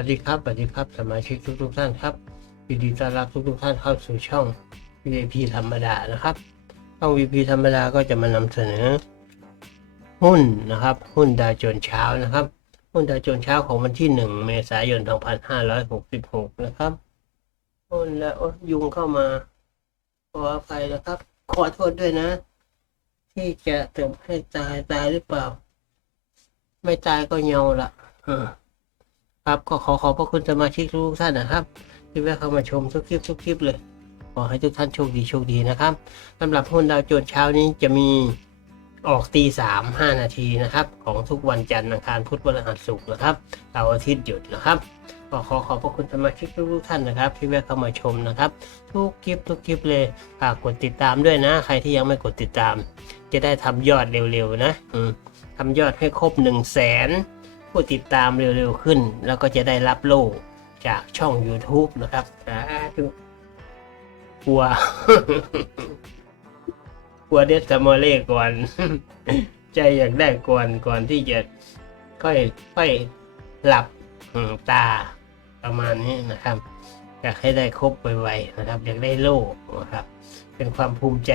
วัสดีครับสวัสดีครับสมาชิกทุกทุกๆท่านครับยินดีต้อนรับทุกทุกๆท่านเข้าสู่ช่อง VIP ธรรมดานะครับช่อง VIP ธรรมดาก็จะมานำเสนอ หุ้นนะครับ หุ้นดาวโจนส์เช้านะครับ หุ้นดาวโจนส์เช้าของวันที่ 1 เมษายน 2566 นะครับหุ้นแล้วยุงเข้ามาขออภัยนะครับ ขอโทษด้วยนะ ที่จะเติมให้ตายตายหรือเปล่า ไม่ตายก็เงาละ ครับก็ขอขอบพระคุณสมาชิกทุกท่านนะครับ ที่แวะเข้ามาชมทุกคลิปทุกคลิปเลย ขอให้ทุกท่านโชคดีโชคดีนะครับสำหรับหุ้นดาวโจนส์เช้านี้จะมีออกตีสามห้านาทีนะครับ ของทุกวันจันทร์อังคารพุธพฤหัสศุกร์นะครับเสาร์อาทิตย์หยุดนะครับก็ขอขอบพระคุณสมาชิกทุกท่านนะครับ ที่แวะเข้ามาชมนะครับ ทุกคลิปทุกคลิปเลยฝากกดติดตามด้วยนะ ใครที่ยังไม่กดติดตาม จะได้ทำยอดเร็วๆนะอืมทำยอดให้ครบหนึ่งแสน ผู้ติดตามเร็วๆขึ้น แล้วก็จะได้รับโล่จากช่อง YouTube นะครับสาธุกลัว กลัวเดสมอเล่ก่อน ใจอยากได้ก่อนก่อนที่จะค่อยค่อยหลับตาประมาณนี้นะครับ อยากให้ได้ครบไวๆนะครับ อยากได้โล่นะครับ เป็นความภูมิใจ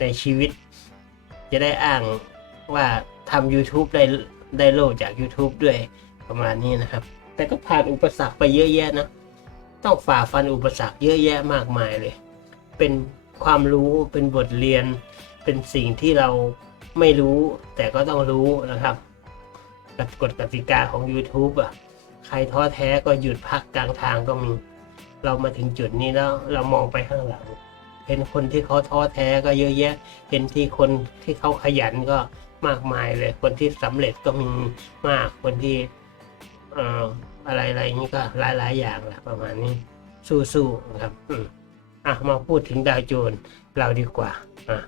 ในชีวิต จะได้อ้างว่าทำ YouTube ได้ ได้โล่จาก YouTube ด้วยประมาณนี้นะครับ แต่ก็ผ่านอุปสรรคไปเยอะแยะนะ ต้องฝ่าฟันอุปสรรคเยอะแยะมากมายเลย เป็นความรู้เป็นบทเรียน เป็นสิ่งที่เราไม่รู้ แต่ก็ต้องรู้นะครับกฎกฎกติกาของ YouTube อะใครท้อแท้ก็หยุดพักกลางทางก็มี เรามาถึงจุดนี้แล้วเรามองไปข้างหลังเห็นคนที่เขาท้อแท้ก็เยอะแยะ เห็นที่คนที่เขาขยันก็ มากมายเลย คนที่สำเร็จก็มีมาก คนที่เอ่ออะไรอะไรนี้ก็หลายหลายๆอย่างแหละประมาณนี้ สู้ๆนะครับอืมอะมาพูดถึงดาวโจนส์เราดีกว่าอะ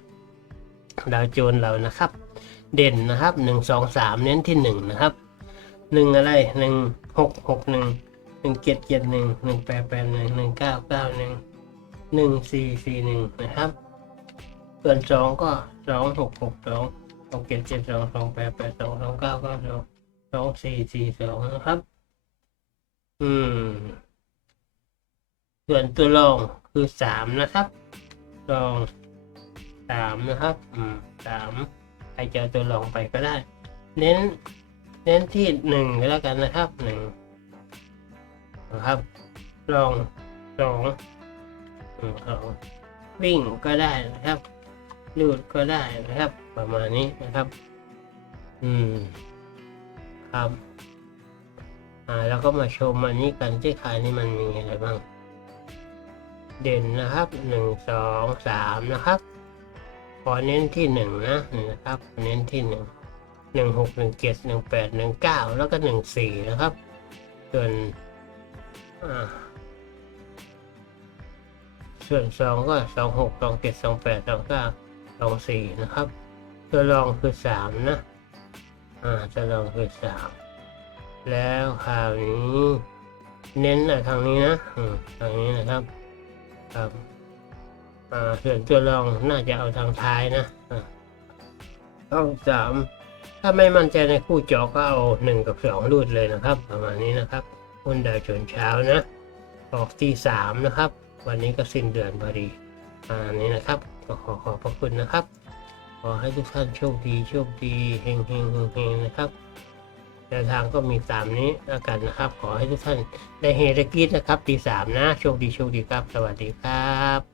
ดาวโจนส์เรานะครับ เด่นนะครับหนึ่งสองสามเน้นที่หนึ่งนะครับหนึ่งอะไรหนึ่งหกหกหนึ่งหนึ่งเจ็ดเจ็ดหนึ่งหนึ่งแปดแปดหนึ่งหนึ่งเก้าเก้าหนึ่งหนึ่งสี่สี่หนึ่งนะครับ ส่วนสองก็สองหกหกสอง สองเจ็ดเจ็ดสองสองแปดแปดสองสองเก้าเก้าสองสองสี่สี่สองนะครับ อืม ส่วนตัวรองคือสามนะครับรองสามนะครับ อืมสามใครจะเอตัวรองไปก็ได้ เน้น เน้นที่หนึ่งแล้วกันนะครับหนึ่งนะครับรองสองอืมสองวิ่งก็ได้นะครับ ลูดก็ได้นะครับ ประมาณนี้นะครับ อืม ครับ อ่าแล้วก็มาชมอันนี้กันที่ขายนี่มันมีอะไรบ้าง เด่นนะครับหนึ่งสองสามนะครับ ขอเน้นที่หนึ่งนะนี่นะครับ เน้นที่หนึ่งหนึ่งหกหนึ่งเจ็ดหนึ่งแปดหนึ่งเก้าแล้วก็หนึ่งสี่นะครับ ส่วนอ่าส่วนสองก็สองหกสองเจ็ดสองแปดสองเก้า สองสี่นะครับ ตัวรองคือสามนะ อ่าตัวรองคือสามแล้วคราวนี้เน้นอะทางนี้นะทางนี้นะครับครับอ่าส่วนตัวรองน่าจะเอาทางท้ายนะอ่าต้องสามถ้าไม่มั่นใจในคู่จอก็เอาหนึ่งกับสองรูดเลยนะครับ ประมาณนี้นะครับหุ้นดาวโจนเช้านะ ออกที่สามนะครับ วันนี้ก็สิ้นเดือนพอดีอ่านี้นะครับก็ขอขอบพระคุณนะครับ ขอให้ทุกท่านโชคดีโชคดีเฮงเฮงเฮงเฮงนะครับแนวทางก็มีตามนี้แล้วกันนะครับ ขอให้ทุกท่านได้เฮรกิสนะครับตีสามนะโชคดีโชคดีครับ สวัสดีครับ